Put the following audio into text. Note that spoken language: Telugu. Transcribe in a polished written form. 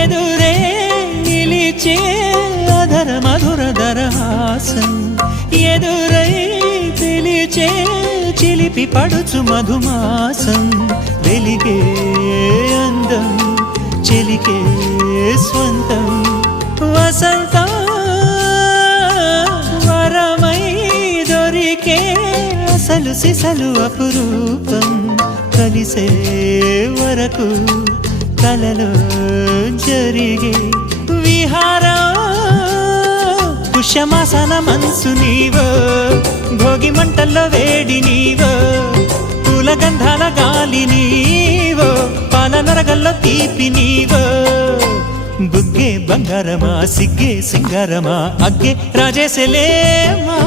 ఎదురే నిలిచే అధర మధుర దరహాసం ఎదురై పిలిచే చిలిపి పడుచు మధుమాసం వెలిగే అందం చెలికే స్వంతం వసంతం వరమై దొరికే అసలు సిసలు అపురూపం కలిసే వరకు కలలో జరిగే విహారం పుష్యమాసన మనసు నీవో భోగి మంటల్లో వేడి నీవో పూల గంధాల గాలి నీవో పాల నరగల్లో తీపి నీవో బుగ్గే బంగారమా సిగ్గే సింగారమా అగ్గే రాజేసలేమా